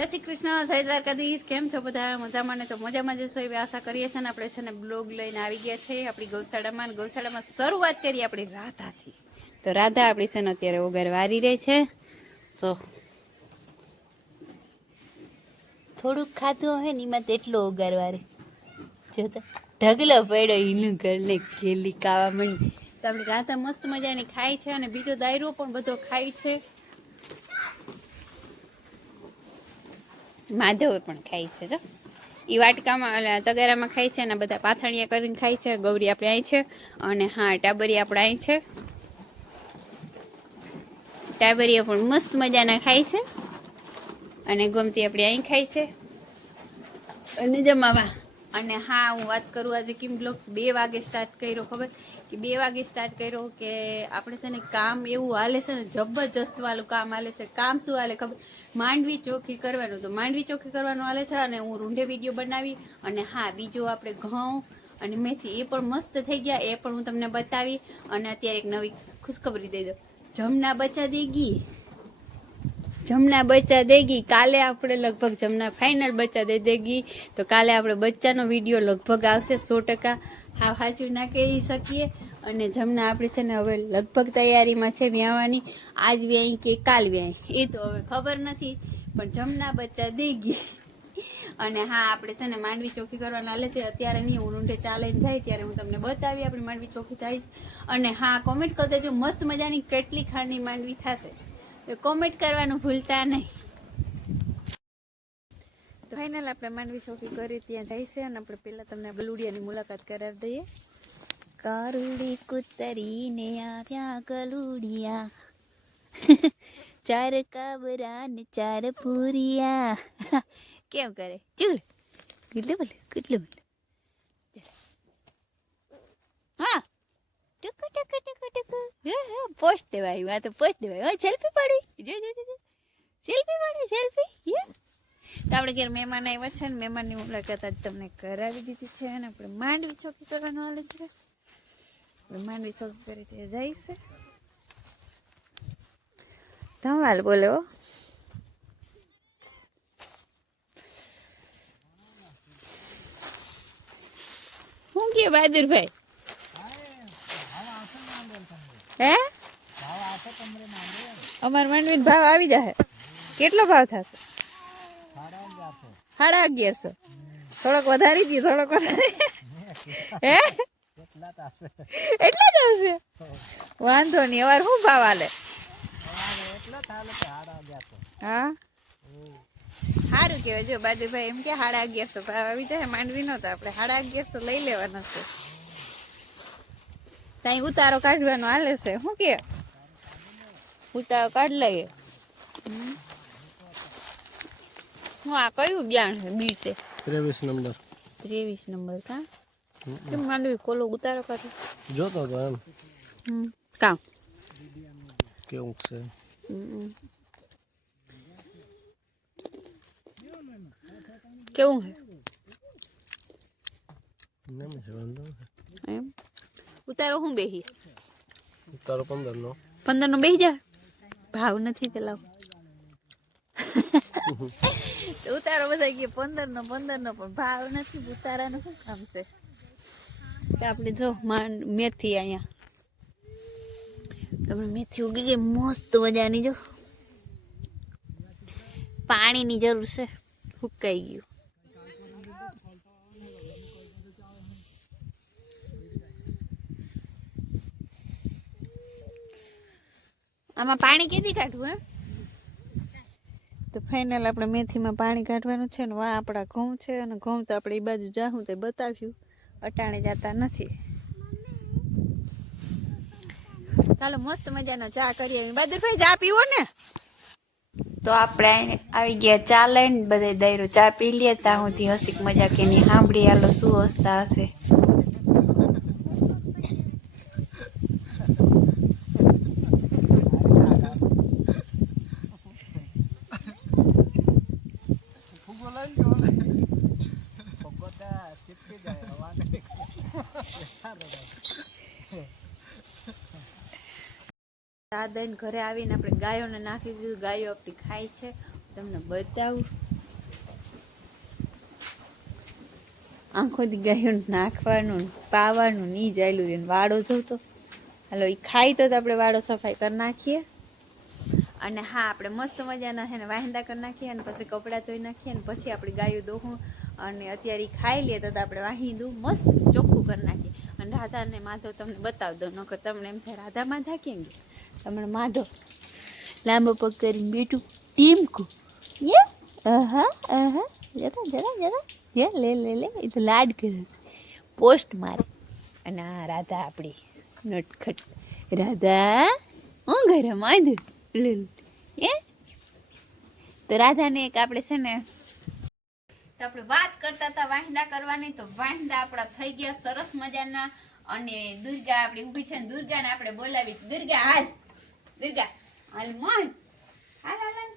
જય શ્રી કૃષ્ણ, જય દ્વારકાધીશ, કેમ છો બધા? મજામાં ને? તો મજામાં જશો એવી આશા કરીએ છીએ ને આપણે છે ને બ્લોગ લઈને આવી ગયા છે આપણી ગૌશાળામાં ગૌશાળામાં શરૂઆત કરીએ આપણી રાધાથી. તો રાધા આપણી છે ને અત્યારે વગર વારી રહી છે. તો થોડુંક ખાધું હોય ને એમાં તેટલો ઓગર વારે. જોતા ઢગલો પડ્યો ઈનું ઘરને ખેલી ખાવા માંડી. તો આપણી રાધા મસ્ત મજાની ખાય છે અને બીજો દાયરો પણ બધો ખાય છે. માધવ પણ ખાય છે, જો. એ વાટકામાં તગારામાં ખાય છે અને બધા પાથાણિયા કરીને ખાય છે. ગૌરી આપણે અહીં છે અને હા ટાબરી આપણે અહીં છે. ટાબરીઓ પણ મસ્ત મજાના ખાય છે અને ગમતી આપણે અહીં ખાય છે. અને જમાવા. અને હા, હું વાત કરું આજે કિમ બ્લોગ્સ બે વાગે સ્ટાર્ટ કર્યો, ખબર? કે બે વાગે સ્ટાર્ટ કર્યો કે આપણે છે ને કામ એવું હાલે છે ને, જબરજસ્ત વાળું કામ હાલે છે. કામ શું હાલે ખબર? માંડવી ચોખ્ખી કરવાનું. તો માંડવી ચોખ્ખી કરવાનું હાલે છે અને હું રૂંઢે વીડિયો બનાવી અને હા, બીજો આપણે ઘઉં અને મેથી એ પણ મસ્ત થઈ ગયા. એ પણ હું તમને બતાવી અને અત્યારે એક નવી ખુશખબરી દઈ દઉં. જમના બચા દેગી જમના બચ્ચા દેગી કાલે આપણે લગભગ જમના ફાઇનલ બચ્ચા દે દેગી તો કાલે આપણે બચ્ચાનો વીડિયો લગભગ આવશે સો ટકા. હા સાચું ના કહી શકીએ. અને જમના આપણી છે ને હવે લગભગ તૈયારીમાં છે વ્યાવાની. આજ વ્યાય કે કાલ વ્યાય એ તો હવે ખબર નથી, પણ જમના બચ્ચા દેગી અને હા, આપણે છે ને માંડવી ચોખ્ખી કરવાના હાલે છે. અત્યારે નહીં, હું રૂંઢે ચાલીને જાય, ત્યારે હું તમને બતાવી આપણી માંડવી ચોખ્ખી થાય અને હા કોમેન્ટ કરી દેજો મસ્ત મજાની કેટલી ખાંડની માંડવી થશે. કોમેન્ટ કરવાનું ભૂલતા નહીં. તો ફાઇનલ આપણે માંડવી ચોકી કરી ત્યાં જાય છે અને આપણે પહેલાં તમને ગલુડિયાની મુલાકાત કરાવી દઈએ. કારુડી કુતરીને આવ્યા ગલુડિયા. ચાર કાબરા ને ચાર પૂરિયા. કેમ કરે? ચૂલ. કેટલું બોલે? કેટલું બોલે? હા. ટુકુ ટુકુ ટુકુ. પોસ્ટ દેવાયું, આ તો પોસ્ટ દેવાયું. સેલ્ફી પાડવી જો જો જો સેલ્ફી પાડવી સેલ્ફી તો આપણે ઘેર મહેમાન આવ્યા છે ને, મહેમાનની મુલાકાત આજ તમને કરાવી દીધી છે અને આપણે માંડવી ચોકી કરવાનું હાલે છે. માંડવી ચોકી કરી છે, જાય છે. ધમાલ બોલો. શું કે, બહાદુરભાઈ? હે? અમાર માંડવીનો ભાવ આવી જશે કેટલો ભાવ થશે? સાડા અગિયારસો. થોડોક વધારી દઈએ થોડોક વધારી. હે? એટલા જ આવશે? વાંધો નહીં, અમારે શું ભાવ હાલે? હા? સારું કહેવાય. જો બાજુભાઈ એમ કે સાડા અગિયારસો ભાવ આવી જાય માંડવી નો તો આપણે સાડા અગિયારસો લઈ લેવાના છે. ત્યાં ઉતારો કાઢવાનો હાલે છે. શું કે? ઉતારો કાઢ લઈએ. હું આ કયું બ્યાણ છે? બી છે. ત્રેવીસ નંબર. ત્રેવીસ નંબર કા? કેમ માંડવી કોલો ઉતારો કાઢે? જોતો તો એમ. કામ કેવું છે? કેવું છે. એમ? ઉતારો હું બેહી? ઉતારો પંદર નો પંદર નો બેહી જા. ભાવ નથી પેલા ઉતારો બધા કે પંદર નો પંદર નો પણ ભાવ નથી ઉતારાનો શું કામ છે? આપણે જો મેથી અહીંયા. આપણે મેથી ઉગી ગઈ મસ્ત મજાની જો. પાણીની જરૂર છે હુકાઈ ગયું. આમાં પાણી કેદી કાઢવું એમ? તો ફાઇનલ આપણે મેથીમાં પાણી કાઢવાનું છે ને વા આપણા ઘઉં છે અને ઘઉં તો આપણે એ બાજુ જાહું તે બતાવ્યું. અટાણે જતા નથી. ચાલો મસ્ત મજાનો ચા કરીએ બહાદુરભાઈ ચા પીવો ને? તો આપણે આવી ગયા ચા લઈને બધે દાયરો ચા પી લઈએ ત્યાં સુધી હસીક મજાક એની સાંભળી આલો શું હસતા હશે. દાદા દઈને ઘરે આવીને આપણે ગાયોને નાખી દીધું. ગાયો આપણી ખાય છે. તમને બતાવું. આંખોથી ગાયો નાખવાનું, પાવાનું નહીં જાયલું રહીને વાડો તો હાલો એ ખાઈ તો આપણે વાળો સફાઈ કરી નાખીએ. અને હા, આપણે મસ્ત મજાના છે ને વાહિંદા કરી નાખીએ અને પછી કપડાં ધોઈ નાખીએ અને પછી આપણે ગાયું દોહું. અને અત્યારે ખાઈ લઈએ તો આપણે વાહી દઉં. મસ્ત ચોખ્ખું કરી નાખીએ. અને રાધા અને માધવ તમને બતાવી દઉં નકર તમને એમ થાય રાધા માધા કેમ ગયા. તમને માધવ લાંબો પગ કરીને બેઠું. ટીમકું યે? અહા અહા. જરા જરા જરા. યે લે લે લે. એ તો લાડ કરે પોસ્ટ મારે. અને આ રાધા આપણી નટખટ. રાધા હું ઘરે માંધું? લે લે. એ તો રાધાને એક આપણે છે ને તો આપણે વાત કરતા હતા વાંદા કરવાની, તો વાંદા આપણા થઈ ગયા સરસ મજાના. અને દુર્ગા આપણી ઊભી છે ને દુર્ગાને આપણે બોલાવી. દુર્ગા, હાલ. દુર્ગા, હાલ મોન હાલ હાલ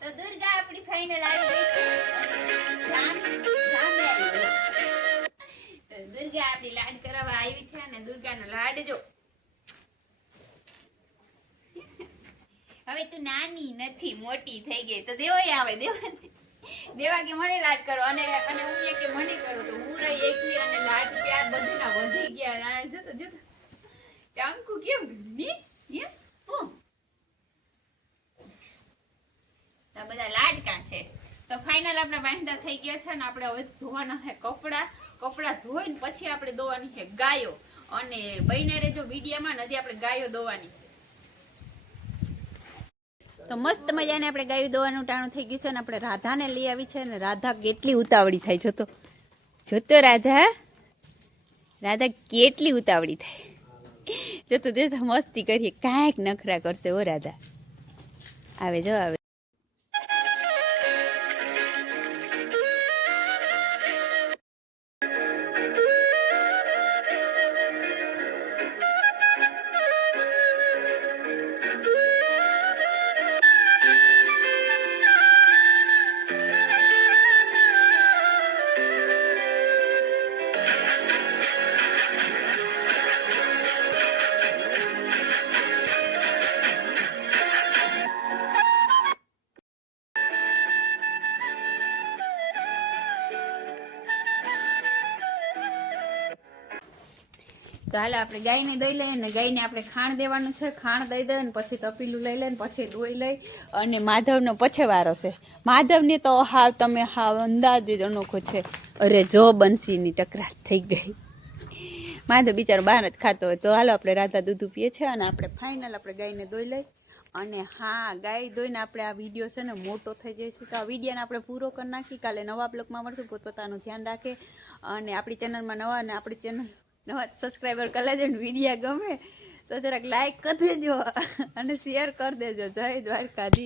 તો દુર્ગા આપણી ફાઇનલ આવી ગઈ દુર્ગા આપણી લાડ કરાવવા આવી છે અને દુર્ગાનો લાડ જો. હવે તું નાની નથી, મોટી થઈ ગઈ, તો દેવાય આવે દેવા દેવા કે મને લાડ કરો, અને અને કહે કે મને કરો, તો હું રહી એકલી અને લાડ પ્યાર બધું ના વધી ગયા, રાણ, જોતો જોતો. ચાંકુ કેમ ની? યે ઓ આ બધા લાડકા છે. તો ફાઇનલ આપણે બાંધા થઈ ગયા છે ને આપણે હવે ધોવાના છે કપડા. કપડા ધોઈને પછી આપણે દોવાની છે ગાયો. અને બહેને રેજો વિડીયામાં નથી આપણે ગાયો દોવાની છે. તો મસ્ત મજાને આપણે ગાયું દોવાનું ટાણું થઈ ગયું છે ને આપણે રાધાને લઈ આવી છે અને રાધા કેટલી ઉતાવળી થાય જોતો જોતો રાધા રાધા કેટલી ઉતાવળી થાય. જોતો જોતો મસ્તી કરીએ, કાંઈક નખરા કરશે ઓ રાધા. આવે જો, આવે. તો હાલ આપણે ગાયને દઈ લઈએ ને ગાયને આપણે ખાણ દેવાનું છે. ખાણ દઈ દઈએ ને પછી તપીલું લઈ લઈએ ને પછી દોઈ લઈ અને માધવનો પછેવારો છે. માધવને તો હાવ તમે હાવ અંદાજ જ અનોખો છે. અરે જો બંસીની ટકરાર થઈ ગઈ. માધવ બિચારો બહાર જ ખાતો હોય. તો હાલો આપણે રાધા દૂધ પીએ છીએ અને આપણે ફાઇનલ આપણે ગાયને દોઈ લઈ. અને હા, ગાય દોઈને આપણે આ વીડિયો છે ને મોટો થઈ છે. તો આ વિડીયોને આપણે પૂરો કરી નાખી કાલે નવા બ્લોગમાં મળશું. પોતપોતાનું ધ્યાન રાખે. અને આપણી ચેનલમાં નવા અને આપણી ચેનલ નવા સબસ્ક્રાઈબર કરી લેજો વિડીયા ગમે તો જરાક લાઈક કરી દેજો અને શેર કરી દેજો. જય દ્વારકાધીશ.